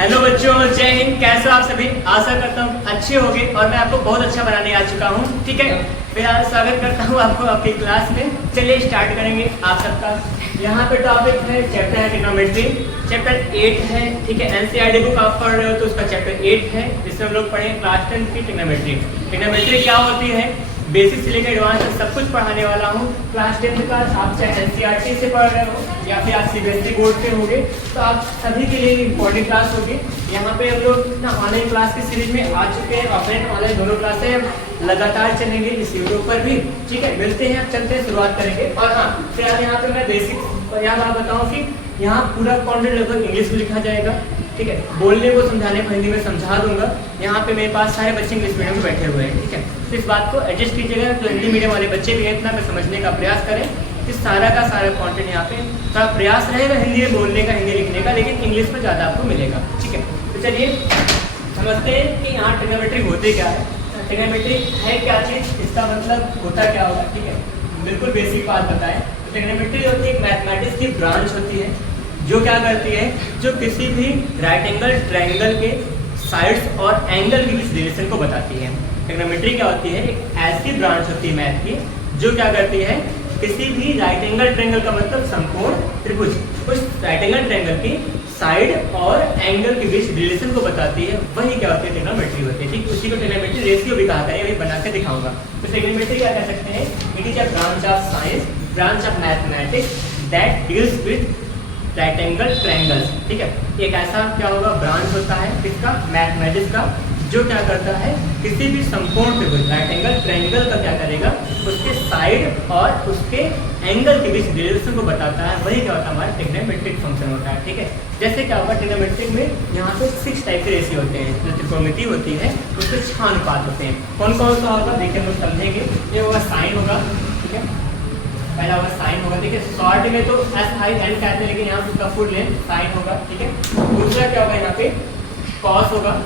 Hello बच्चों, जय हिंद। कैसे हो आप सभी? आशा करता हूँ अच्छे होंगे और मैं आपको बहुत अच्छा बनाने आ चुका हूँ। ठीक है, फिलहाल स्वागत करता हूँ आपको आपकी क्लास में। चलिए स्टार्ट करेंगे आप सबका। यहाँ पे टॉपिक है, चैप्टर है ट्रिग्नोमेट्री, चैप्टर 8 है। ठीक है, एनसीईआरटी बुक आप पढ़ रहे हो तो उसका चैप्टर 8 है, जिसमें हम लोग पढ़ेंगे क्लास 10 की ट्रिग्नोमेट्री। ट्रिग्नोमेट्री क्या होती है, बेसिक से लेकर एडवांस तक सब कुछ पढ़ाने वाला हूँ। क्लास 10 का आप चाहे एनसीईआरटी से पढ़ रहे हो या फिर आप सीबीएसई बोर्ड से होंगे तो आप सभी के लिए इम्पोर्टेंट क्लास होगी। यहाँ पे हम लोग ना ऑनलाइन क्लास की सीरीज में आ चुके हैं, ऑफलाइन ऑनलाइन दोनों क्लासें लगातार चलेंगे इस यूट्यूब पर भी। ठीक है, मिलते हैं, अब चलते हैं, शुरुआत करेंगे। और हाँ, फिलहाल यहाँ पे मैं बेसिक यहाँ बात बताऊँ कि यहाँ पूरा कॉन्टेंट लगभग इंग्लिश में लिखा जाएगा। ठीक है, बोलने को समझाने को हिंदी में समझा दूंगा। यहाँ पे मेरे पास सारे बच्चे इंग्लिश मीडियम में बैठे हुए हैं। ठीक है, तो इस बात को एडजस्ट कीजिएगा तो हिंदी मीडियम वाले बच्चे भी हैं, इतना मैं समझने का प्रयास करें कि सारा का सारा कंटेंट यहाँ पे थोड़ा प्रयास रहेगा हिंदी में बोलने का, हिंदी लिखने का, लेकिन इंग्लिश में ज़्यादा आपको मिलेगा। ठीक है, तो चलिए समझते हैं कि यहाँ ट्रिग्नोमेट्री होते क्या है। ट्रिग्नोमेट्री है क्या चीज़, इसका मतलब होता क्या होगा। ठीक है, बिल्कुल बेसिक बात बताएं। ट्रिग्नोमेट्री होती है एक मैथमेटिक्स की ब्रांच होती है जो क्या करती है, जो किसी भी राइट एंगल ट्रायंगल के साइड्स और एंगल के बीच रिलेशन को बताती है। ट्रिग्नोमेट्री क्या होती है, एक ऐसी ब्रांच होती है मैथ की जो क्या करती है, किसी भी राइट एंगल ट्रायंगल का मतलब समकोण त्रिभुज, उस राइट एंगल ट्रायंगल की साइड और एंगल के बीच रिलेशन को बताती है। वही क्या होती है, ट्रिग्नोमेट्री होती है। ठीक, उसी को ट्रिग्नोमेट्री रेशियो भी कहा है, बना के दिखाऊंगा। तो ट्रिग्नोमेट्री क्या कह सकते हैं, it is a branch of science, branch of mathematics that deals with right angle triangles. ठीक है, एक ऐसा क्या होगा ब्रांच होता है किसका, मैथमेटिक्स का, जो क्या करता है किसी भी समकोण त्रिभुज राइट एंगल ट्रायंगल का क्या करेगा, उसके साइड और उसके एंगल के बीच रिलेशन को बताता है। वही क्या होता है, हमारा ट्रिग्नोमेट्रिक फंक्शन होता है। ठीक है, जैसे क्या होगा ट्रिग्नोमेट्रिक में यहाँ पे 6 टाइप के रेशियो होते हैं। जो त्रिकोणमिति होती है उसके 6 अनुपात होते हैं। कौन कौन सा होगा देखिए, हम लोग समझेंगे। ये होगा साइन होगा। ठीक है, पहला होगा साइन होगा। देखिए शॉर्ट में तो SIN कहते हैं, लेकिन यहाँ पे उसका फुल लेंथ साइन होगा। ठीक है, दूसरा क्या होगा, यहाँ पे कॉस होगा।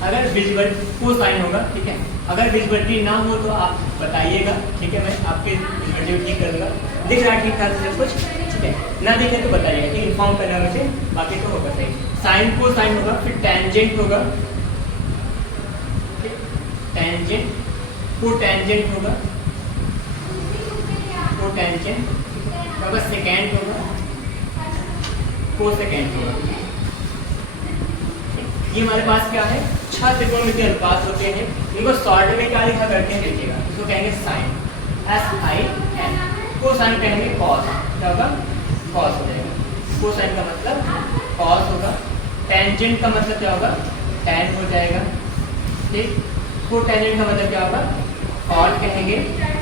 अगर विजिबिलिटी कोसाइन होगा। ठीक है, अगर विजिबिलिटी ना हो तो आप बताइएगा। ठीक है, मैं आपके विजिबिलिटी ठीक कर दूंगा। दिख रहा है ठीक ठाक सब कुछ? ठीक है, ना दिखे तो बताइएगा, ठीक, इन्फॉर्म करना मुझे, बाकी तो होगा सही। साइन कोसाइन होगा, फिर टेंजेंट होगा, टेंजेंट, कोटेंजेंट होगा, कोटेंजेंट होगा, सेकेंड होगा, कोसेकेंड होगा। ये हमारे पास क्या है, 6 त्रिकोणमितीय अनुपात होते हैं। इनको शॉर्ट में क्या लिखा करते हैं देखिएगा, इसको कहेंगे साइन, SIN। कोसाइन कहेंगे कॉस, क्या होगा, कॉस हो जाएगा। कोसाइन का मतलब कॉस होगा। टेंजेंट का मतलब क्या होगा, टैन हो जाएगा। ठीक, कोटेंजेंट का मतलब क्या होगा, कॉट कहेंगे।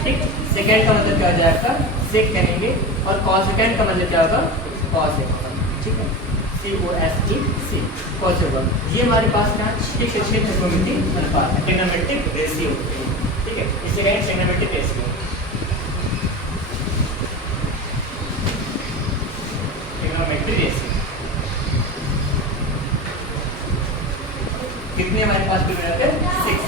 ठीक, सेकेंड का मतलब क्या हो जाएगा, सेक कहेंगे। और कॉसेकेंड का मतलब क्या होगा, कॉसेक होगा। ठीक है, COSEC कॉस होगा। ये हमारे पास क्या 6 से 6 त्रिकोणमितीय अनुपात है, ट्रिग्नोमेट्रिक रेशियो। ठीक है, इसे कहेंगे ट्रिग्नोमेट्रिक रेशियो, ट्रिग्नोमेट्रिक रेशियो। कितने हमारे पास कुल मिलाकर 6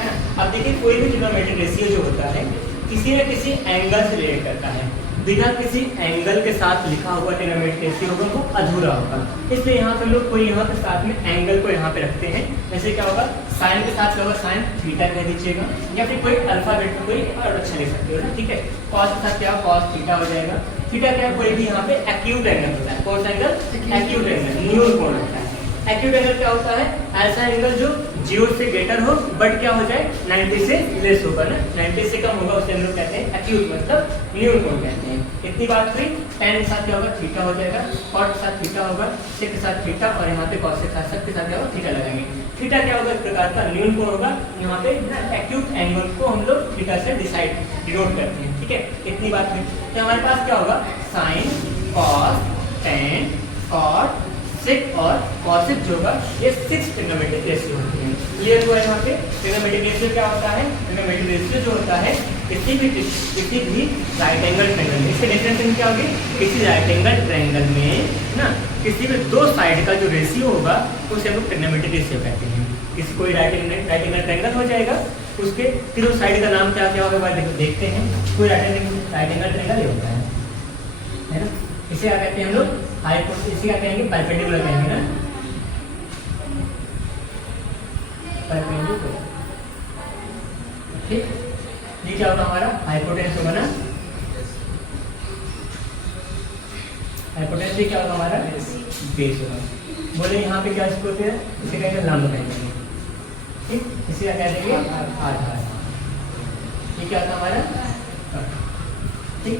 है ना। अब देखिए कोई भी ट्रिग्नोमेट्रिक रेशियो जो होता है किसी न किसी एंगल से रिलेट करता है। बिना किसी एंगल के साथ लिखा हुआ ट्रिग्नोमेट्रिक रेशियो होगा वो अधूरा होगा। इसलिए यहाँ पे लोग कोई यहाँ पे साथ में एंगल को यहाँ पे रखते हैं। जैसे क्या होगा, साइन के साथ क्या होगा, साइन थीटा कह दीजिएगा, या फिर कोई अल्फाबेट कोई और अच्छा लिख सकते हो ना। ठीक है, कॉस के साथ क्या, कॉस थीटा हो जाएगा। थीटा क्या, कोई भी यहाँ पे एक्यूट एंगल होता है। कौन सा एंगल, एक्यूट एंगल, न्यून कोण होता है। एक्यूट एंगल क्या होता है, ऐसा एंगल जो 0 से ग्रेटर हो बट क्या हो जाए 90 से लेस होगा ना, 90 से कम होगा, उसे हम लोग कहते हैं एक्यूट, मतलब न्यून कोण कहते हैं। इतनी बात हुई। tan के साथ क्या होगा, थीटा हो जाएगा। cot के साथ थीटा होगा, sec के साथ थीटा, और यहाँ पे cos के साथ सब के साथ क्या होगा, थीटा लगाएंगे। थीटा क्या होगा, एक प्रकार का न्यून कोण होगा। यहाँ पे एक्यूट एंगल को हम लोग थीटा से डिनोट करते हैं। ठीक है, इतनी बात हुई। तो हमारे पास क्या होगा, sine, cos, tan, cot, sec और cosec जो होगा, ये 6 ट्रिग्नोमेट्रिक रेशियो होते हैं। क्लियर हुआ है यहाँ पे। ट्रिग्नोमेट्रिक रेशियो क्या होता है, ट्रिग्नोमेट्रिक रेशियो जो होता है किसी भी राइट एंगल ट्रायंगल में, इसके डेफिनेशन क्या होगी, किसी राइट एंगल ट्रायंगल में ना किसी भी 2 साइड का जो रेशियो होगा उसे हम लोग ट्रिग्नोमेट्रिक रेशियो कहते हैं। किसी कोई राइट एंगल ट्रायंगल हो जाएगा, उसके तीनों साइड का नाम क्या क्या होगा देखते हैं। कोई राइट एंगल ट्रायंगल ये होता है ना। इसे क्या कहते हैं हम लोग, हाइपोटेन्यूस, इसी का कहेंगे परपेंडिकुलर कहेंगे ना, परपेंडिकुलर। ठीक, ये क्या होगा हमारा हाइपोटेनस होगा ना, हाइपोटेनस क्या होगा हमारा बेस होगा। बोले यहाँ पे क्या इसको होते हैं, इसे कहेंगे लंब कहेंगे। ठीक, इसे क्या कह देंगे आधार। ये क्या होता हमारा। ठीक,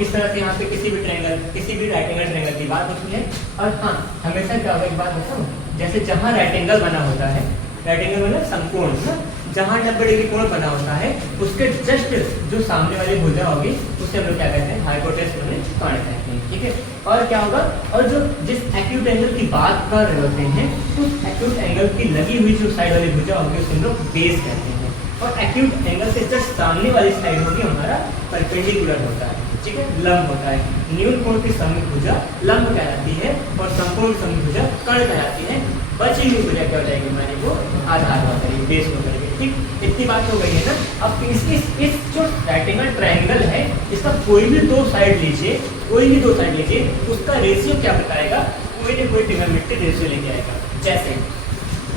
इस तरह से यहाँ पे किसी भी ट्रायंगल, किसी भी राइट एंगल ट्रायंगल की बात होती है। और हाँ, हमेशा क्या होगा, एक बात बताऊँ, जैसे जहाँ राइट एंगल बना होता है, राइट एंगल मतलब समकोण ना, जहाँ 90 डिग्री कोण बना होता है, उसके जस्ट जो सामने वाली भुजा होगी उसे हम लोग क्या कहते हैं, हाइपोटेनस कर्ण कहते हैं। ठीक है, और क्या होगा, और जो जिस एक्यूट एंगल की बात कर रहे होते हैं, उस एक्यूट एंगल की लगी हुई जो साइड वाली भुजा होगी उसे हम लोग बेस कहते हैं। और एक्यूट एंगल से जस्ट सामने वाली साइड होगी हमारा परपेंडिकुलर होता है। ठीक है, लंब होता है। न्यून कोण की समभुजा लंब कहलाती है और संपूर्ण समभुजा कर्ण कहलाती है। बची हुई भुजा क्या हो जाएगी हमारी, वो आधार हो जाएगी, बेस हो जाएगी। ठीक, इतनी बात हो गई है ना। अब इस जो राइट एंगल ट्रायंगल है, इसका कोई भी दो साइड लीजिए, कोई भी दो साइड लीजिए, उसका रेशियो क्या बताएगा, कोई ना कोई ट्रिग्नोमेट्रिक रेशियो लेके आएगा। जैसे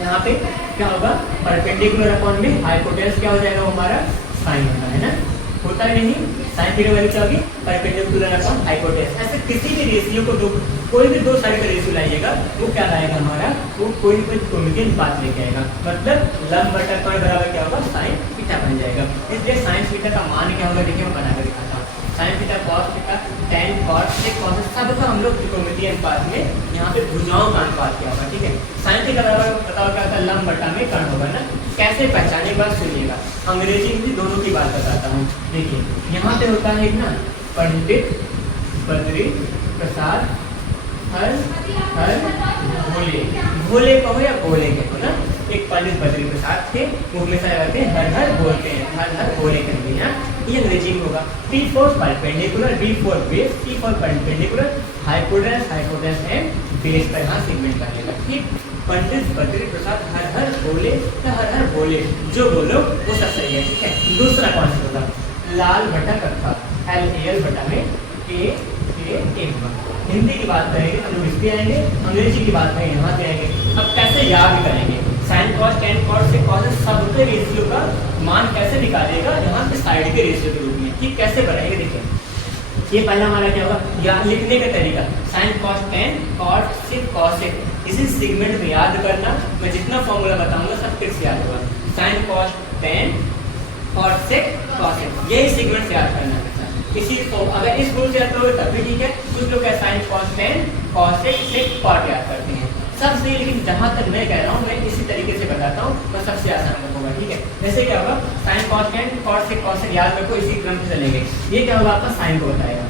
यहाँ पे क्या होगा, परपेंडिकुलर अपॉन में हाइपोटेनस क्या हो जाएगा हमारा साइन होता है ना, होता है नहीं, साइन थीटा वैल्यू क्या होगी, परपेंडिकुलर अपॉन हाइपोटेनस। ऐसे किसी भी रेशियो को दो, कोई भी दो साइड का रेशियो लाइएगा, वो क्या लाएगा हमारा, वो कोई त्रिकोणमितीय अनुपात लेके आएगा। मतलब लंब बटा कर्ण बराबर क्या होगा, साइन थीटा बन जाएगा। इसलिए साइन थीटा का मान क्या होगा, देखिए मैं बनाकर दिखाता हूँ। Sine theta, cos theta, tan cos sec cos सबका हम लोग त्रिकोणमितीय अनुपात में यहाँ पे भुजाओं का अनुपात क्या होगा। ठीक है, साइन थीटा बराबर बताओ क्या होता है, लंब बटा में कर्ण होगा ना। कैसे पहचाने, बात सुनिएगा, अंग्रेजी में दोनों की बात बताता हूँ। देखिए यहाँ पे होता है एक ना, पंडित बद्री प्रसाद हर हर भोले, भोले कहो या भोले कहो ना। एक पंडित बद्री प्रसाद थे, वो हमेशा कहते हैं हर हर बोलते हैं, हर हर बोले करते हैं। ये अंग्रेजी में होगा। P for perpendicular, B for base, P for perpendicular, hypotenuse, hypotenuse and base का यहाँ सेगमेंट कर लेगा। ठीक, पंडित बद्री प्रसाद हर हर बोले, तो हर हर बोले, जो बोलो वो सब सही है। ठीक है, दूसरा कॉन्सेप्ट होगा लाल बटा कत्था, LAL बटा में A होगा। हिंदी की बात करेंगे हम लोग इस पे आएंगे, अंग्रेजी की बात करेंगे यहाँ पे आएंगे। अब कैसे याद करेंगे, साइन कॉस टेन कॉस से कॉस सबके रेशियो का मान कैसे निकालेगा, यहाँ पे साइड के रेशियो के रूप में। ठीक, कैसे बनाएंगे, देखिए ये पहला हमारा क्या होगा, या लिखने का तरीका, साइन कॉस टेन कॉस सिक कॉस सिक, इसी सेगमेंट में याद करना। मैं जितना फॉर्मूला बताऊंगा सब फिर से याद होगा। साइन कॉस टेन कॉस सिक कॉस सिक, यही सेगमेंट से याद करना है। इसी को अगर इस रूल से याद करोगे तब भी ठीक है। कुछ लोग साइन कॉस टेन कॉस सिक कॉट याद करते हैं, सब सही। लेकिन जहाँ तक मैं कह रहा हूँ, मैं इसी तरीके से बताता हूँ, मैं सबसे आसान रखूंगा। ठीक है, जैसे क्या होगा, साइन कॉस टेन कॉस सिक कॉस सिक याद रखो, इसी क्रम से चलेंगे। ये क्या होगा, आपका साइन को बताएगा,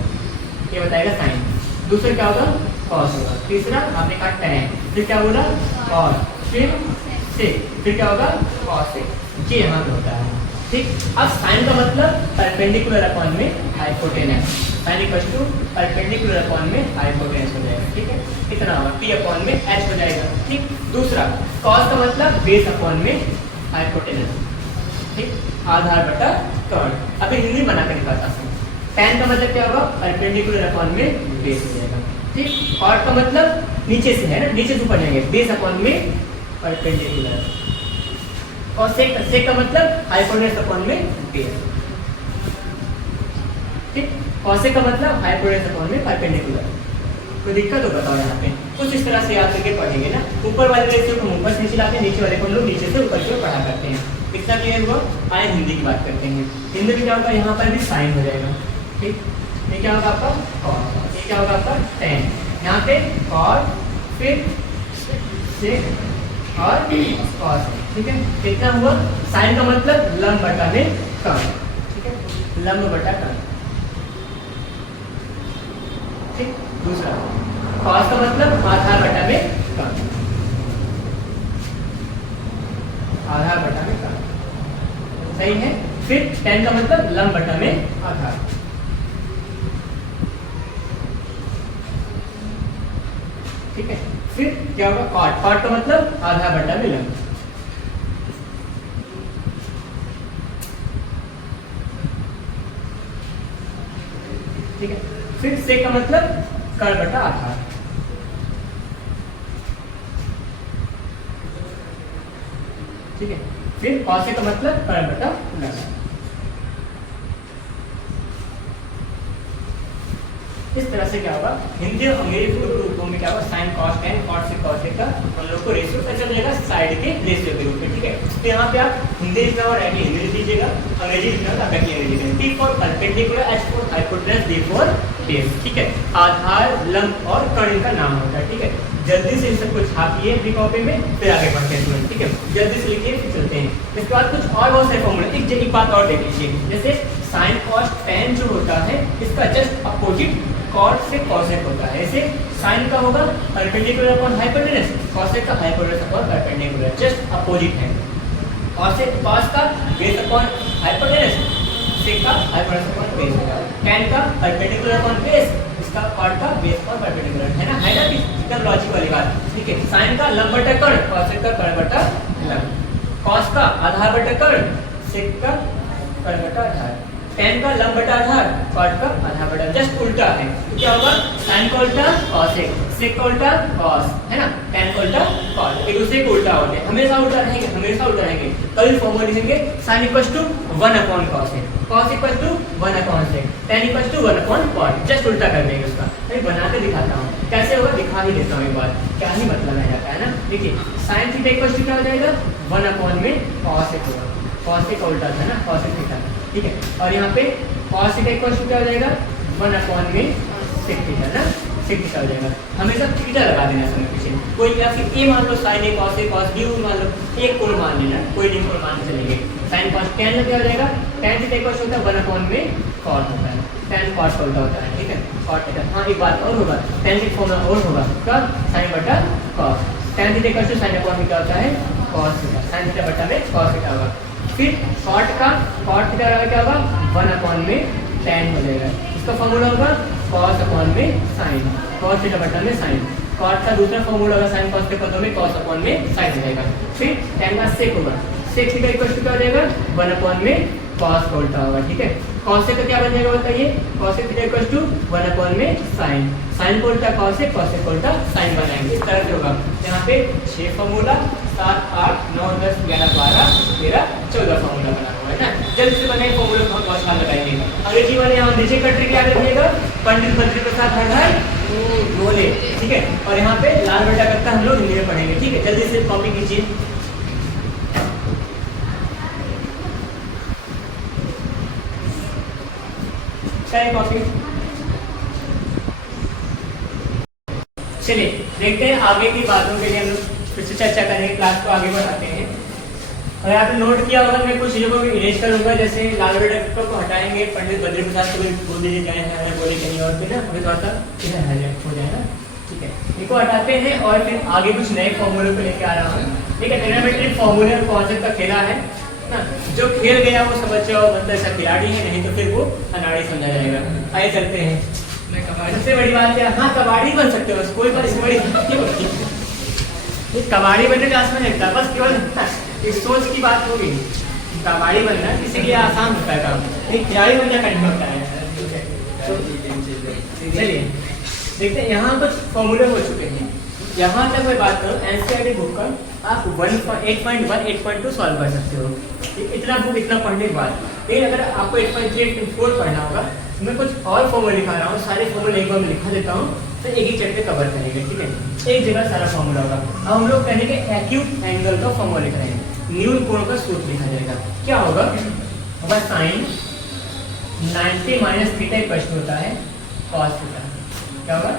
ये बताएगा साइन। दूसरा क्या होगा, कॉस होगा। तीसरा आपने कहा टेन, फिर क्या बोला कॉस, फिर सिक, फिर क्या होगा कॉस सिक, ये यहाँ पे होता है। ठीक, अब साइन का मतलब परपेंडिकुलर अपॉन में hypotenuse, sine equal to perpendicular upon में हाइपोटेनस हो जाएगा। ठीक है, इतना होगा, P अपॉन में H हो जाएगा। ठीक, दूसरा कॉस का मतलब बेस अपॉन में हाइपोटेनस। ठीक, आधार बटा कर्ण। अभी हिंदी बना कर दिखाता हूँ। tan का मतलब क्या होगा, परपेंडिकुलर अपॉन में बेस हो जाएगा। ठीक, कॉट का मतलब नीचे से है ना, नीचे से ऊपर जाएंगे, बेस अपॉन में परपेंडिकुलर। और सेक का मतलब हाइपोटेनस अपॉन में बेस। ठीक, कॉसेक का मतलब हाइपोटेनस अपॉन में परपेंडिकुलर। कोई दिक्कत हो बताओ, यहाँ पे कुछ इस तरह से याद करके पढ़ेंगे ना। ऊपर वाले रेशियो को ऊपर से नीचे लाते हैं, नीचे वाले को हम लोग नीचे से ऊपर की ओर पढ़ा करते हैं। कितना क्लियर हुआ। आए हिंदी की बात करते हैं। हिंदी में क्या होगा, यहाँ पर भी साइन हो जाएगा। ठीक, ये क्या होगा आपका कॉस, ये क्या होगा आपका टेन, यहाँ पे कॉस, फिर सेक और कॉस। ठीक है, कितना हुआ, साइन का मतलब लंब बटा में कर्ण। ठीक है, लंब बटा कर्ण। ठीक, दूसरा कॉस का मतलब आधार बटा में कर्ण, आधार बटा में कर्ण, सही है। फिर टेन का मतलब लंब बटा में आधार। ठीक है, फिर क्या होगा कॉट, कॉट का मतलब आधार बटा में लंब। ठीक है, फिर सेक का मतलब कर्ण बटा आधार। ठीक है। फिर कॉसेक का मतलब कर्ण बटा लंब। इस तरह से क्या होगा, हिंदी और अंग्रेजी रूपों में क्या होगा, साइन कॉस टेन कॉट से कॉसेक का हम लोग को रेशियो पता चल जाएगा साइड के रेशियो के रूप में। ठीक है, तो यहाँ पे आप हिंदी लिखना और राइट हिंदी लिख दीजिएगा, अंग्रेजी लिखना और बैक अंग्रेजी लिखेंगे। T for perpendicular, H for hypotenuse, D for base. ठीक है, आधार, लंब और कर्ण का नाम होता है। ठीक है, जल्दी से इन सबको छापिए अपनी कॉपी में, फिर आगे बढ़ते हैं तुरंत। ठीक है, जल्दी से लिखिए फिर चलते हैं। इसके बाद कुछ और बहुत सारे फॉर्मूले, एक बात और देख लीजिए, जैसे साइन कॉस टेन जो होता है इसका जस्ट अपोजिट कॉट से कॉसेक होता है। ऐसे साइन का होगा परपेंडिकुलर अपॉन हाइपोटेनस, कॉसेक का hypotenuse upon perpendicular, just opposite है। कॉसेक कॉस का बेस अपॉन हाइपोटेनस, सेक का हाइपोटेनस अपॉन बेस होगा। टेन का परपेंडिकुलर अपॉन बेस, इसका कॉट का बेस अपॉन परपेंडिकुलर, है ना एकदम लॉजिक वाली बात। ठीक है, साइन का लंब बटा कर्ण, कॉसेक का कर्ण बटा लंब। कॉस का आधार बटा कर्ण, सेक का कर्ण बटा आधार। टेन का लंब बटा आधार, कॉट का आधार बटा, जस्ट उल्टा है। तो क्या होगा, साइन का उल्टा कॉसेक, सेक का उल्टा कॉस, है ना, टेन का उल्टा कॉट, एक दूसरे को उल्टा होते हैं, हमेशा उल्टा रहेंगे, हमेशा उल्टा रहेंगे। कभी फॉर्मूला लिखेंगे sine equals to 1 upon cosec, cos equals to 1 upon sec, tan equals to 1 upon cot, just उल्टा कर देंगे उसका। मैं बना के दिखाता हूँ कैसे होगा, दिखा ही देता हूँ एक बार, क्या ही मतलब है जाता है ना। देखिए साइन थीटा इक्वल्स टू क्या हो जाएगा, 1 अपॉन में कॉसेक होगा, कॉसेक का उल्टा था ना, कॉसेक थीटा। ठीक है, और यहाँ पे कॉस थीटा इक्वल टू क्या हो जाएगा, 1 अपॉन में सेक थीटा ना, सेक थीटा हो जाएगा। हमेशा थीटा लगा देना समय पीछे, कोई या फिर ए मान लो, साइन ए कॉस डी मान लो, एक कोण मान लेना, कोई नहीं कोण मान चलेंगे। साइन कॉस टेन में क्या हो जाएगा, टेन थीटा इक्वल होता है 1 अपॉन में कॉट होता है, टेन कॉस का उल्टा होता है। ठीक है, कॉट थीटा। हाँ एक बात और होगा, टेन की फॉर्मूला और होगा, कब, साइन बटा cos, tan theta equal to sine upon में क्या होता है, कॉस थीटा, साइन थीटा बटा में कॉस थीटा होगा। फिर कॉट का कॉट थीटा क्या होगा, 1 अपॉन में टेन हो जाएगा, इसका फॉर्मूला होगा कॉस अपॉन में साइन, कॉस थीटा बटा में साइन। कॉट का दूसरा फॉर्मूला होगा साइन कॉस के पदों में कॉस अपॉन में साइन हो जाएगा। फिर टेन का सेक होगा, सेक थीटा इक्वल टू क्या हो जाएगा, 1 अपॉन में कॉस का उल्टा होगा। ठीक है, कॉसेक का क्या बन जाएगा बताइए, cosec theta equal to 1 upon में साइन, साइन को उल्टा कॉसेक, कॉसेक को उल्टा साइन बनाएंगे। इस तरह से होगा। यहाँ पे 6 फॉर्मूला, 7, 8, 9, 10, 11, 12, 13, 14 फॉर्मूला बना हुआ है ना। जल्द से बनाए फॉर्मूला को बहुत आसान लगाएंगे। अंग्रेजी वाले यहाँ नीचे का ट्रिक याद रखिएगा, पंडित मंत्री प्रसाद हर बोले। ठीक है, और यहाँ पे लाल बेटा करता हम लोग हिंदी में पढ़ेंगे। ठीक है, जल्दी से कॉपी कीजिए। कॉपी, चलिए देखते हैं आगे की बातों के लिए हम लोग फिर से चर्चा करेंगे, क्लास को आगे बढ़ाते हैं। और आपने नोट किया होगा, मैं कुछ चीज़ों को इरेज करूंगा, जैसे लाल बेटा को हटाएंगे, पंडित बद्री प्रसाद को भी बोल दीजिए क्या है, बोले कहीं और फिर ना अभी थोड़ा सा हो जाएगा। ठीक है, इनको हटाते हैं और फिर आगे कुछ नए फॉर्मूले को लेके आ रहा हूँ। ठीक है, ट्रिग्नोमेट्रिक फॉर्मूले और कॉन्सेप्ट का खेला है ना, जो खेल गया वो समझ जाओ मतलब ऐसा खिलाड़ी है, नहीं तो फिर वो अनाड़ी समझा जाएगा। आइए चलते हैं। सबसे बड़ी बात है, हाँ कबाड़ी बन सकते हो, कोई बात इससे बड़ी कबाड़ी बनने का आसान लगता है, बस केवल एक सोच की बात होगी। कबाड़ी बनना किसी के लिए आसान होता है काम, एक खिलाड़ी बनना कठिन होता है। चलिए देखते हैं, यहाँ कुछ फॉर्मूले हो चुके हैं। यहाँ तक मैं बात करूँ एनसीईआरटी बुक का, आप 8.1, 8.2 सॉल्व कर सकते हो। इतना बुक इतना पढ़ने के बाद, लेकिन अगर आपको 8.3, 8.4 पढ़ना होगा, मैं कुछ और फॉर्मूला लिखा रहा हूँ, सारे फॉर्मूले एक बार में लिखा देता हूँ, तो एक ही चैप्टर कवर करेंगे। ठीक है, एक जगह सारा फॉर्मूला होगा। अब हम लोग कहेंगे एक्यूट एंगल का फॉर्मूला लिख रहे हैं, न्यून कोण का सूत्र लिखा जाएगा। क्या होगा, साइन 90 माइनस थीटा इक्वल होता है कॉस थीटा। क्या होगा,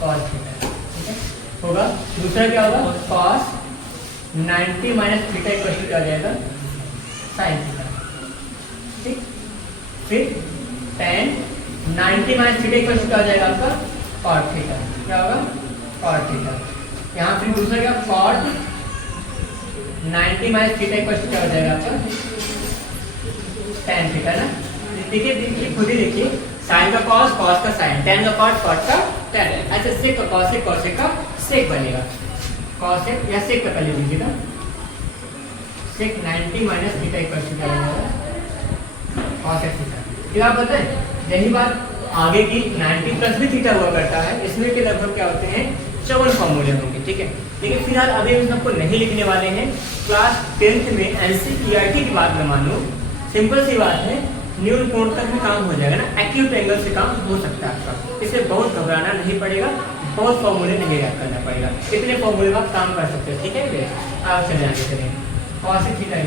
कॉस थीटा। ठीक है, होगा दूसरा क्या होगा, cos 90 minus theta equal to क्या हो जाएगा, साइन थीटा। ठीक, फिर tan 90 minus theta equal to क्या हो जाएगा आपका, कॉट थीटा। क्या होगा, कॉट थीटा। यहाँ फिर दूसरा क्या, cot 90 minus theta equal to क्या हो जाएगा आपका, tan थीटा ना। देखिए देखिए खुद ही देखिए, साइन का कॉस, कॉस का साइन, tan का कॉट, कॉट का tan। अच्छा सेक का कॉसेक, कॉसेक का सेक बनेगा, कॉसेक या सेक का कर लीजिएगा। सेक 90 माइनस थीटा इक्वल टू क्या हो जाएगा, कॉसेक थीटा। फिर आप बताएं, यही बात आगे की 90 प्लस भी थीटा हुआ करता है, इसमें के लगभग क्या होते हैं 54 फॉर्मूले होंगे, ठीक है। लेकिन फिलहाल अभी हम सबको नहीं लिखने वाले हैं। क्लास 10th में NCERT की बात मैं मानूं, सिंपल सी बात है, न्यून कोण तक भी काम हो जाएगा ना, एक्यूट एंगल से काम हो सकता है आपका। इसे बहुत घबराना नहीं पड़ेगा, बहुत फॉर्मूले नहीं याद करना पड़ेगा, इतने फॉर्मूले में आप काम कर सकते हैं, ठीक है। आप चले आगे चलें। और से ठीक है,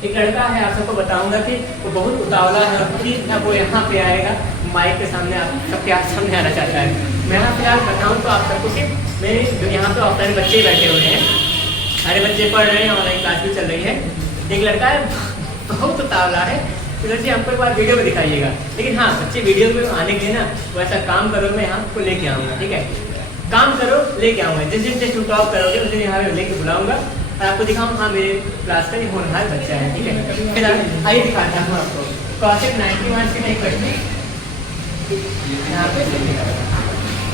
एक लड़का है, आप सबको बताऊंगा कि वो बहुत उतावला है कि ना वो यहाँ पे आएगा माइक के सामने, आप सबके हाथ सामने आना चाहता है। मैं यहाँ फिलहाल बताऊँ तो आप सबको कि मेरे यहाँ पे ऑफलाइन बच्चे बैठे हुए हैं, सारे बच्चे पढ़ रहे हैं, ऑनलाइन क्लास भी चल रही है। एक लड़का है बहुत उतावला है, तो जी हमको एक बार वीडियो में दिखाइएगा। लेकिन हाँ, बच्चे वीडियो में आने के लिए ना वैसा काम करो, मैं यहाँ को लेके आऊँगा, ठीक है। काम करो लेके आऊँगा, जिस दिन टेस्ट टॉप करोगे उस दिन यहाँ लेके बुलाऊँगा और आपको दिखाऊँ हाँ मेरे क्लास का ये होनहार बच्चा है, ठीक है। फिर आइए दिखाता हूँ आपको क्लासिक 90 मार्क्स के एक क्वेश्चन यहाँ पे।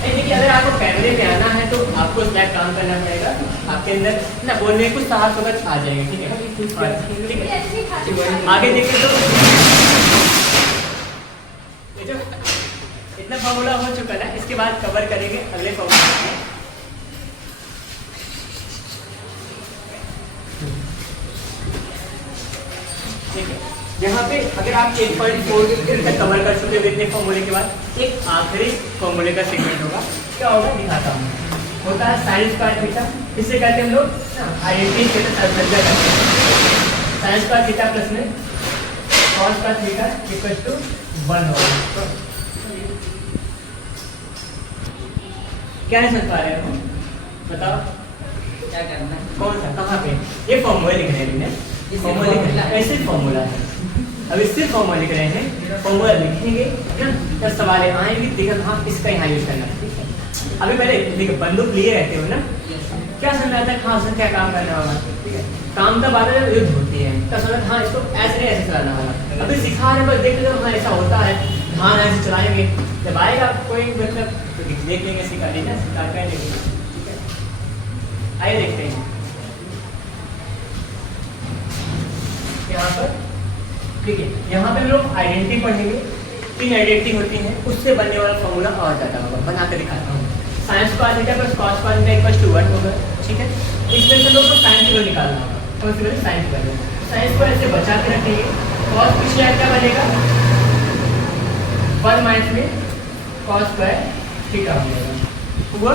देखिए, अगर आपको कैमरे पे आना है तो आपको क्या काम करना पड़ेगा, आपके अंदर ना बोलने में कुछ साहस वगैरह आ जाएगा, ठीक है। आगे देखिए तो ये जो इतना फॉर्मूला हो चुका है, इसके बाद कवर करेंगे अगले फॉर्मूला में। ठीक है, यहाँ पे अगर आप 1.4 तक कवर कर चुके हो इतने फॉर्मूले के बाद, एक आखिरी फॉर्मूले का सेगमेंट होगा। क्या होगा दिखाता हूँ, होता है साइन स्क्वायर थीटा, इससे कहते हैं हम लोग आइडेंटिटी के साथ संज्ञा करते हैं। साइन स्क्वायर थीटा प्लस में cos square theta equal to 1 होगा। क्या है समझ पा रहे हो, बताओ क्या करना है, कौन सा कहाँ पे ये फॉर्मूला लिख रहे हैं, फॉर्मूला लिख रहे हैं, ऐसे फॉर्मूला है। अब इससे फॉर्मूला लिख रहे हैं, फॉर्मूला लिखेंगे ना, जब सवाल आएंगे देखो हाँ इसका यहाँ यूज करना, ठीक है। अभी पहले देखो बंदूक लिए रहते हो ना, क्या समझ आता है हाँ उसमें क्या काम करना होगा, ठीक है। काम का बात है युद्ध होती है, क्या समझ हाँ इसको ऐसे नहीं ऐसे चलाना होगा। अभी सिखा रहे बस देख लो हाँ ऐसा होता है, हाँ ऐसे चलाएंगे, जब आएगा कोई मतलब देख लेंगे, सिखा लेंगे, सिखा कर लेंगे, ठीक है। आइए देखते हैं यहाँ पर, ठीक है। यहाँ पे हम लोग आइडेंटिटी पढ़ेंगे, 3 आइडेंटिटी होती हैं, उससे बनने वाला फॉर्मूला और ज़्यादा होगा, बना के दिखाता हूँ। Sine square theta plus cos square theta equal to 1 होगा, ठीक है। इसमें से लोग को साइन की निकालना होगा, तो उसके बाद साइन कर लेंगे, साइन स्क्वायर से बचा के रखेंगे। कॉस पिछले क्या बनेगा 1 माइनस में कॉस स्क्वायर थीटा हो जाएगा, वो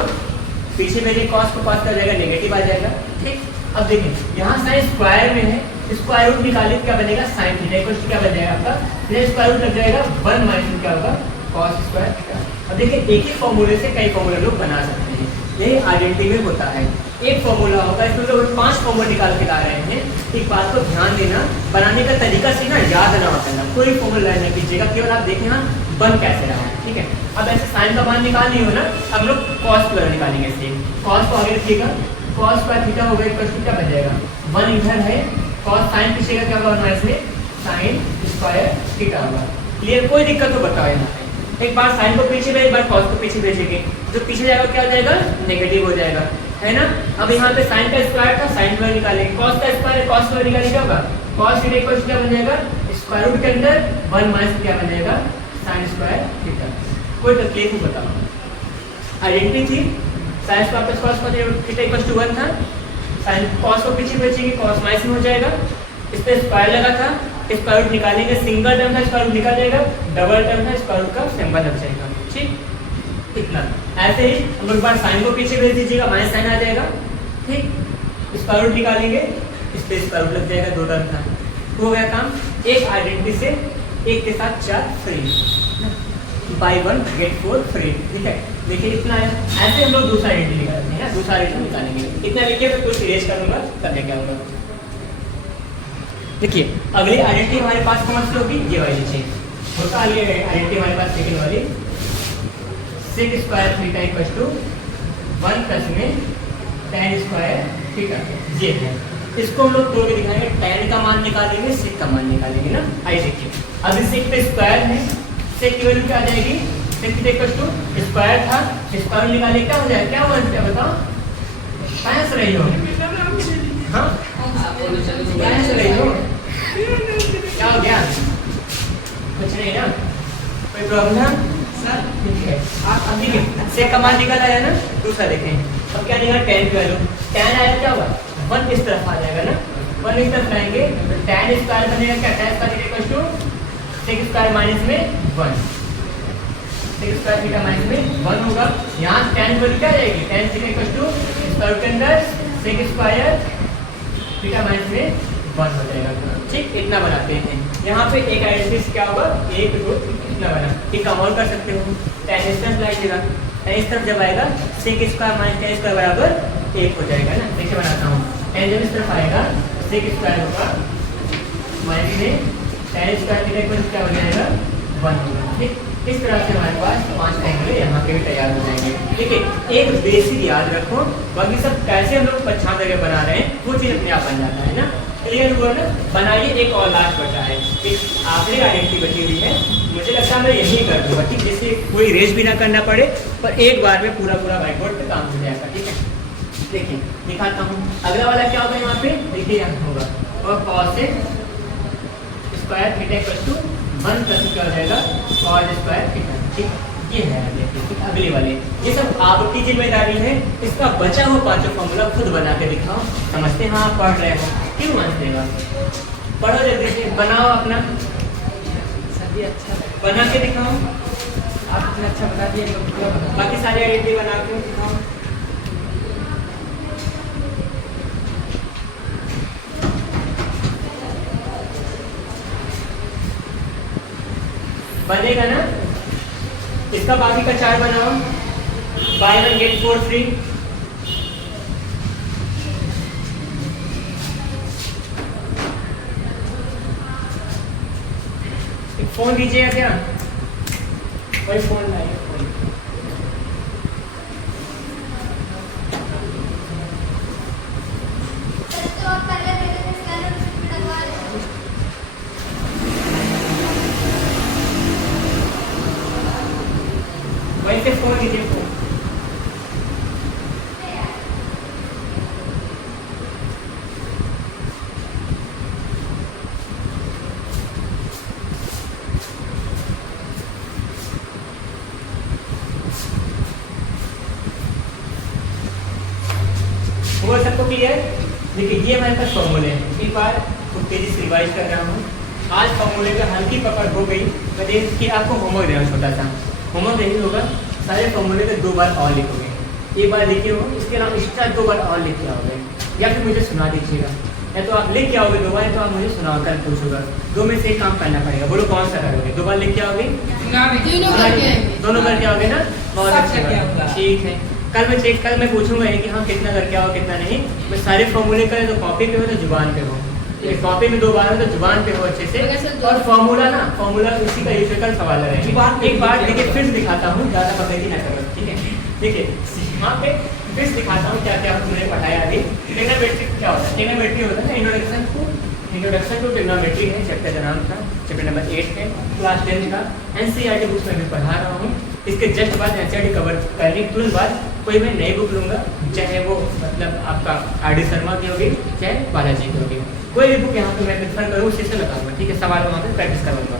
पीछे मेरे कॉस को कॉस कर जाएगा, नेगेटिव आ जाएगा, ठीक। अब देखिए यहाँ साइन स्क्वायर में है, स्क्वायर रूट निकालिए क्या बनेगा साइन थीटा इक्वल टू क्या बन जाएगा आपका, फिर स्क्वायर रूट लग जाएगा 1 माइनस क्या होगा कॉस स्क्वायर थीटा। अब देखिए एक ही फॉर्मूले से कई फॉर्मूले लोग बना सकते हैं, यही आइडेंटिटी में होता है। एक फॉर्मूला होगा, इसमें लोग 5 फॉर्मूला निकाल के ला रहे हैं। एक बात को ध्यान देना, बनाने का तरीका से ना याद ना करना, कोई फॉर्मूला नहीं कीजिएगा, केवल आप देखें हाँ बन कैसे रहा है, ठीक है। अब ऐसे साइन का मान निकाल नहीं हो ना, अब लोग कॉस स्क्वायर निकालेंगे, इससे कॉस को आगे रखिएगा, कॉस स्क्वायर थीटा हो गया इक्वल टू क्या बन जाएगा 1 इधर है, कॉस साइन पीछे का क्या होगा 1 माइनस में साइन स्क्वायर थीटा होगा। क्लियर, कोई दिक्कत तो बताओ यहाँ पे। एक बार साइन को पीछे भेज, एक बार कॉस को पीछे भेजेंगे, जो पीछे जाएगा क्या हो जाएगा नेगेटिव हो जाएगा, है ना। अब यहाँ पे साइन का स्क्वायर था, साइन स्क्वायर निकालेंगे, कॉस का स्क्वायर कॉस स्क्वायर निकालेंगे, क्या होगा कॉस थीटा इक्वल टू क्या बन जाएगा स्क्वायर रूट के अंदर 1 माइनस क्या बन जाएगा साइन स्क्वायर थीटा। कोई तकलीफ नहीं बताओ। आइडेंटिटी थी sine square plus cos square theta equal to 1 था, साइन कॉस को पीछे भेजेंगे, कॉस माइनस में हो जाएगा, इस पे स्क्वायर लगा था, स्क्वायर रूट निकालेंगे, सिंगल टर्म था स्क्वायर रूट निकल जाएगा, डबल टर्म था स्क्वायर रूट का सिंबल लग जाएगा, ठीक। इतना ऐसे ही हम लोग बार साइन को पीछे भेज दीजिएगा, माइनस साइन आ जाएगा, ठीक। स्क्वायर रूट निकालेंगे, इस पे स्क्वायर रूट लग जाएगा, 2 टर्म था, हो गया काम। एक आइडेंटिटी से एक के साथ 4 फ्री, बाय 1 गेट 4 फ्री, ठीक है। देखिए इतना है, ऐसे हम लोग दूसरा आइडेंटिटी निकालते हैं, दूसरा आइडेंटिटी निकालेंगे। इतना लिखिए, फिर कुछ इरेज करूंगा तब लेके आऊंगा। देखिए अगली आइडेंटिटी हमारे पास कौन सी होगी, ये वाली चीज होता है। आइडेंटिटी हमारे पास सेकंड वाली sec square theta equal to 1 plus में tan स्क्वायर थीटा, ये है। इसको हम लोग तोड़ के दिखाएंगे, tan का मान निकालेंगे, सेक का मान निकालेंगे ना। आइए देखिए, अब इस सेक पे स्क्वायर है, सेक की वैल्यू क्या आ जाएगी, sec theta equal to square था, स्क्वायर निकाले क्या हो जाएगा, क्या हुआ क्या बताओ, कहाँ से रही हो, हाँ कहाँ से रही हो, क्या हो गया, कुछ नहीं ना, कोई प्रॉब्लम, ठीक है ठीक है। सेक का मान निकल आया ना। दूसरा देखें अब क्या निकला, tan की वैल्यू। tan आया क्या होगा, 1 इस तरफ आ जाएगा ना, 1 इस तरफ लाएंगे तो tan स्क्वायर बनेगा क्या, tan square equal to sec square minus में 1, sec स्क्वायर थीटा माइनस में 1 होगा। यहाँ tan वैल्यू क्या जाएगी, tan theta equal to square के अंदर sec स्क्वायर थीटा माइनस में 1 हो जाएगा। ठीक, इतना बनाते हैं। यहाँ पे एक आइडेंटिटी क्या होगा, 1 2 इतना बना। एक काम और कर सकते हो, tan इस तरफ लाइएगा, tan इस तरफ जब आएगा sec square minus tan square बराबर 1 हो जाएगा ना। देखिए बनाता हूँ, tan जब इस तरफ आएगा sec स्क्वायर होगा माइनस में tan स्क्वायर थीटा इक्वल क्या हो जाएगा 1 होगा। ठीक, इस तरह से हमारे पास 5 एंगल यहाँ पे भी तैयार हो जाएंगे। ठीक है, एक बेसिक याद रखो, बाकी सब कैसे हम लोग 50 जगह बना रहे हैं वो चीज़ अपने आप बन जाता है ना। क्लियर हुआ ना। बनाइए, एक और लास्ट बचा है, एक आखिरी आइडेंटिटी बची हुई है, मुझे लगता है मैं यही कर दूँगा। ठीक, जिससे कोई रेस भी ना करना पड़े पर एक बार में पूरा व्हाइट बोर्ड पे काम हो जाएगा। ठीक है, देखिए दिखाता हूँ। अगला वाला क्या होगा यहाँ पे, देखिए यहाँ होगा और cos square theta equal to 1 plus क्या हो जाएगा cos स्क्वायर थीटा। ठीक, ये है देखिए अगले वाले। ये सब आपकी जिम्मेदारी है, इसका बचा हुआ 5 फॉर्मूला खुद बना के दिखाओ। समझते हैं, आप पढ़ रहे हो, क्यों समझतेगा, पढ़ो जल्दी से, बनाओ अपना सभी अच्छा बना के दिखाओ। आप इतना अच्छा बता दिए, बाकी सारे आइडेंटिटी बना के दिखाओ। बनेगा ना। इसका बाकी का 4 बनाओ, बाय 1 गेट 4 फ्री। एक फोन दीजिएगा क्या, कोई फोन लाइए, फोन। वैसे फोन दीजिए, फोन। वो सबको क्लियर। देखिए ये हमारे पास फॉर्मूले हैं, एक बार खूब तेजी से रिवाइज कर रहा हूँ। आज फॉर्मूले पे हल्की पकड़ हो गई, मैं देख कि आपको होमवर्क देना छोटा सा होमवर्क यही होगा। सारे फॉर्मूले पे 2 बार और लिखोगे, एक बार लिखे हो, इसके अलावा एक्स्ट्रा 2 बार और लिख के आओगे, या फिर मुझे सुना दीजिएगा। या तो आप लिख के आओगे 2 बार, तो आप मुझे सुना कर पूछोगा। 2 में से एक काम करना पड़ेगा, बोलो कौन सा करोगे। 2 बार लिख के आओगे, दोनों करके आओगे ना, बहुत अच्छा। ठीक है, कल मैं पूछूंगा कि हाँ कितना करके आओ कितना नहीं। मैं सारे फॉर्मूले करें तो कॉपी पे हो तो जुबान पे हो, कॉपी में 2 बार हो तो जुबान पे हो अच्छे से। और फॉर्मूला उसी का यूज कर सवाल रहेगा। एक बार देखिए फिर दिखाता हूँ, ज़्यादा पकड़ ना करो। ठीक है, देखिए यहाँ पे फिर दिखाता हूँ क्या क्या हमने पढ़ाया अभी। ट्रिग्नोमेट्री क्या होता है, ट्रिग्नोमेट्री होता है इंट्रोडक्शन टू ट्रिग्नोमेट्री है, चैप्टर का नाम था, चैप्टर नंबर 8 है, क्लास 10 का। एनसीईआरटी बुक्स में भी पढ़ा रहा हूँ। इसके जस्ट बाद एनसीईआरटी कवर करने के तुरंत बाद कोई मैं नई बुक लूँगा, चाहे वो मतलब आपका आर.डी. शर्मा की होगी, चाहे बालाजी की होगी, कोई भी बुक यहाँ पे मैं प्रेफर करूँ उसी से लगाऊंगा। ठीक है, सवाल वहाँ पे प्रैक्टिस करूँगा।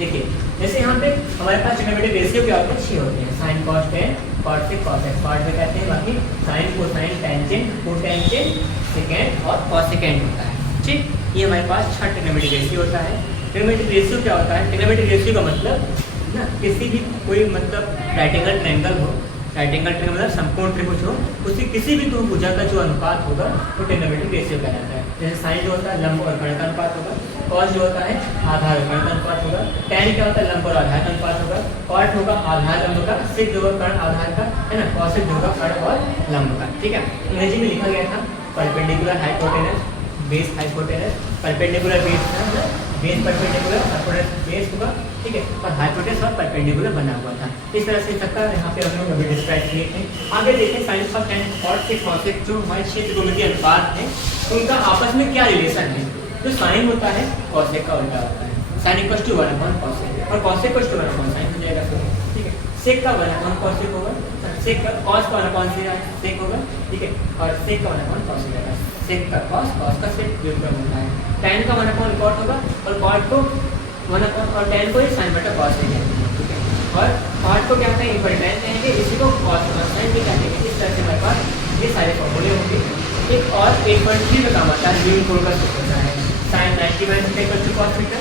देखिए जैसे यहाँ पे हमारे पास ट्रिग्नोमेट्रिक रेशियो क्या होते हैं, 6 होते हैं, साइन कॉस टेन, कॉट से कॉस एक्स, कॉट में कहते हैं, बाकी sine cosine tangent cotangent second और कॉसेकेंड होता है। ठीक, ये हमारे पास 6 ट्रिग्नोमेट्रिक रेशियो होता है। ट्रिग्नोमेट्रिक रेशियो क्या होता है, ट्रिग्नोमेट्रिक रेशियो का मतलब ना किसी भी कोई मतलब राइट एंगल ट्रायंगल हो, राइट एंगल ट्रायंगल मतलब समकोण त्रिभुज हो, उसकी किसी भी 2 भुजा का जो अनुपात होगा वो ट्रिग्नोमेट्रिक रेशियो कहलाता है। जैसे साइन जो होता है लंब और कर्ण का अनुपात होगा, कॉस जो होता है आधार और कर्ण का अनुपात होगा, टैन क्या होता है लंब और आधार का अनुपात होगा, कॉट होगा आधार लंब का, सिक जो होगा कर्ण आधार का, है ना, कॉसेक जो होगा कर्ण और लंब का। ठीक है, अंग्रेजी में लिखा गया था perpendicular hypotenuse base hypotenuse, perpendicular base है ना, बेस परपेंडिकुलर हाइपोटेनस बेस होगा। ठीक है, और हाइपोटेनस और परपेंडिकुलर बना हुआ था। इस तरह से सबका यहाँ पे हम लोग अभी डिस्क्राइब किए थे। आगे देखें साइन और टेन कॉट के कॉसेक जो हमारे क्षेत्र त्रिकोणमितीय अनुपात है उनका आपस में क्या रिलेशन है। जो साइन होता है कॉसेक का उल्टा होता है, साइन इक्वल टू 1/cos और कॉसेक इक्वल टू 1/sin हो जाएगा। ठीक है, सेक का 1/cos कॉसेक होगा, सेक का कॉस का 1/cos सेक होगा। ठीक है, और सेक का 1/cos हो जाएगा, सेक का कॉस, कॉस का सेक व्युत्क्रम होता है। tan का 1/cot होगा और cot को 1 और tan को ही sin बटा cos ले जाएंगे। ठीक है, और कॉट को क्या होता है इक्वल कहेंगे, इसी को कॉस साइन भी कहेंगे। इस तरह से हमारे पास ये सारे फॉर्मूले होंगे। एक और 8.3 में काम आता है मीन कोण का सूत्र होता है sine 90 theta equal to cos theta,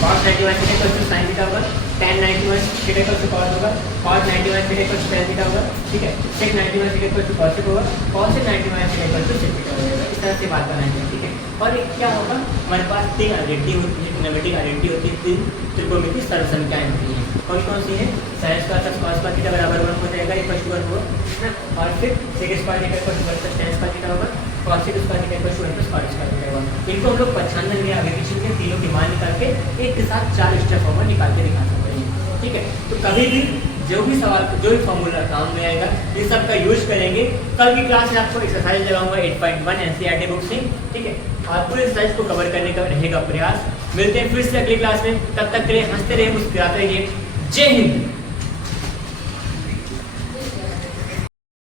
cos 90 theta equal to sine theta होगा, tan 90 theta equal to cos होगा, cos 90 theta equal to tan theta होगा, ठीक है। sec 90 theta equal to cos होगा, cos 90 theta equal to sec theta हो जाएगा। इस तरह से बात बनाएंगे, ठीक है। और एक क्या होगा, हमारे पास तीन आइडेंटिटी होती है, ट्रिग्नोमेट्रिक आइडेंटिटी होती है, तीन त्रिकोणमितीय सर्वसंख्याएं होती हैं। कौन कौन सी है, sin square plus cos square theta बराबर 1 हो जाएगा, इक्वल टू 1 होगा ना। और फिर sec square theta equal to 1 plus tan square theta होगा, cos square theta equal to 1 plus cot square theta होगा। इनको हम लोग पहचान लेंगे आगे पीछे के तीनों की मान निकाल के एक के साथ 4 स्टेप फॉर्मूला निकाल के दिखा सकते हैं, ठीक है। तो कभी भी जो भी सवाल जो भी फॉर्मूला काम में आएगा ये सब का यूज करेंगे। कल की क्लास में आपको एक्सरसाइज लगाऊंगा 8.1 एनसीईआरटी बुक से, ठीक है। और पूरे एक्सरसाइज को कवर करने का रहेगा प्रयास। मिलते हैं फिर से अगली क्लास में, तब तक के लिए हंसते रहिए, मुस्कुराते रहिए। जय हिंद।